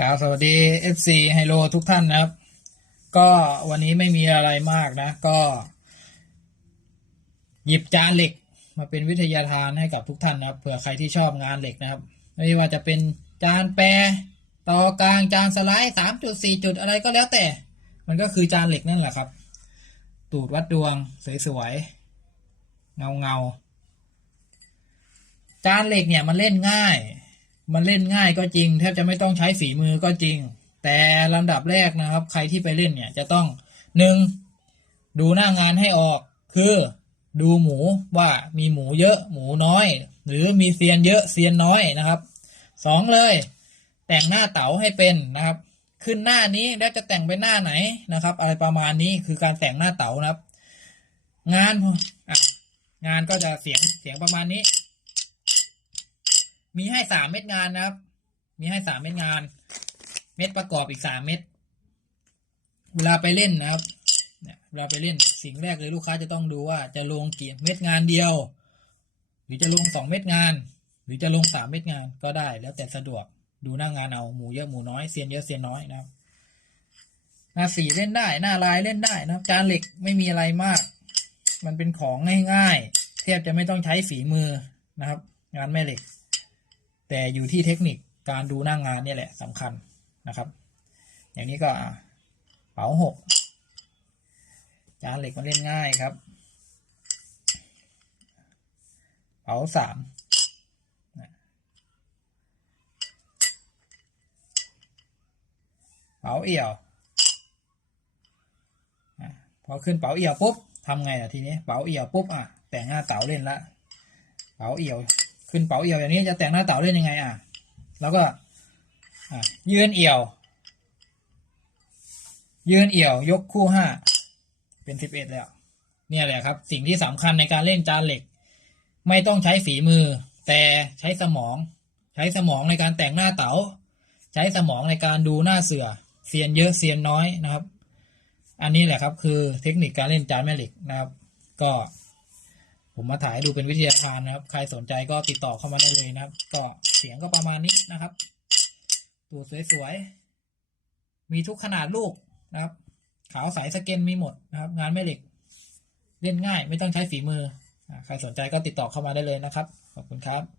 กล่าวสวัสดี FC ไฮโลทุกท่านนะครับ ก็วันนี้ไม่มีอะไรมากนะ ก็ หยิบจานเหล็กมาเป็นวิทยาทานให้กับทุกท่านนะครับเผื่อใครที่ชอบงานเหล็กนะครับ ไม่ว่าจะเป็นจานแปรต่อกลางจานสไลด์สามจุดสี่จุดอะไรก็แล้วแต่ มันก็คือจานเหล็กนั่นแหละครับ ตูดวัดดวงสวยๆเงาเงาๆจานเหล็กเนี่ยมันเล่นง่าย มันเล่นง่ายก็จริง แทบจะไม่ต้องใช้ฝีมือก็จริง แต่ลำดับแรกนะครับ ใครที่ไปเล่นเนี่ยจะต้องหนึ่งดูหน้างานให้ออก คือดูหมูว่ามีหมูเยอะหมูน้อย หรือมีเซียนเยอะเซียนน้อยนะครับสองเลย แต่งหน้าเต๋าให้เป็นนะครับ ขึ้นหน้านี้แล้วจะแต่งไปหน้าไหนนะครับ อะไรประมาณนี้คือการแต่งหน้าเต๋านะครับ งานงานก็จะเสียงเสียงประมาณนี้ มีให้สามเม็ดงานนะครับ มีให้สามเม็ดงาน เม็ดประกอบอีกสามเม็ดเวลาไปเล่นนะครับเนี่ยเวลาไปเล่นสิ่งแรกเลยลูกค้าจะต้องดูว่าจะลงกี่เม็ดงานเดียว หรือจะลงสองเม็ดงาน หรือจะลงสามเม็ดงานก็ได้ แล้วแต่สะดวกดูหน้างานเอาหมูเยอะหมูน้อยเซียนเยอะเซียนน้อยนะครับหน้าสีเล่นได้หน้าลายเล่นได้นะจานเหล็กไม่มีอะไรมาก มันเป็นของง่ายๆแทบจะไม่ต้องใช้ฝีมือนะครับ งานแม่เหล็ก แต่อยู่ที่เทคนิคการดูหน้างงานเนี่ยแหละสำคัญนะครับ อย่างนี้ก็เป๋าหกจานเหล็กมันเล่นง่ายครับ เป๋าสามเป๋าเอี่ยวพอขึ้นเป๋าเอี่ยวปุ๊บทำไงล่ะทีนี้เป๋าเอี่ยวปุ๊บอะแต่งหน้าเต๋าเล่นละเป๋าเอี่ยว ขึ้นเป๋าเอี่ยวอย่างนี้จะแต่งหน้าเต๋าเล่นยังไงอะ แล้วก็ยืนเอี่ยว ยืนเอี่ยวยกคู่ห้าเป็นสิบเอ็ดแล้ว เนี่ยแหละครับ สิ่งที่สำคัญในการเล่นจานเหล็ก ไม่ต้องใช้ฝีมือ แต่ใช้สมอง ใช้สมองในการแต่งหน้าเต๋า ใช้สมองในการดูหน้าเสือเซียนเยอะเซียนน้อยนะครับ อันนี้แหละครับคือเทคนิคการเล่นจานแม่เหล็กนะครับ ก็ ผมมาถ่ายดูเป็นวิทยาทานนะครับ ใครสนใจก็ติดต่อเข้ามาได้เลยนะครับ ก็เสียงก็ประมาณนี้นะครับ ตัวสวยๆ มีทุกขนาดลูกนะครับ ขาวใสสเกนมีหมดนะครับ งานแม่เหล็ก เล่นง่ายไม่ต้องใช้ฝีมือ ใครสนใจก็ติดต่อเข้ามาได้เลยนะครับ ขอบคุณครับ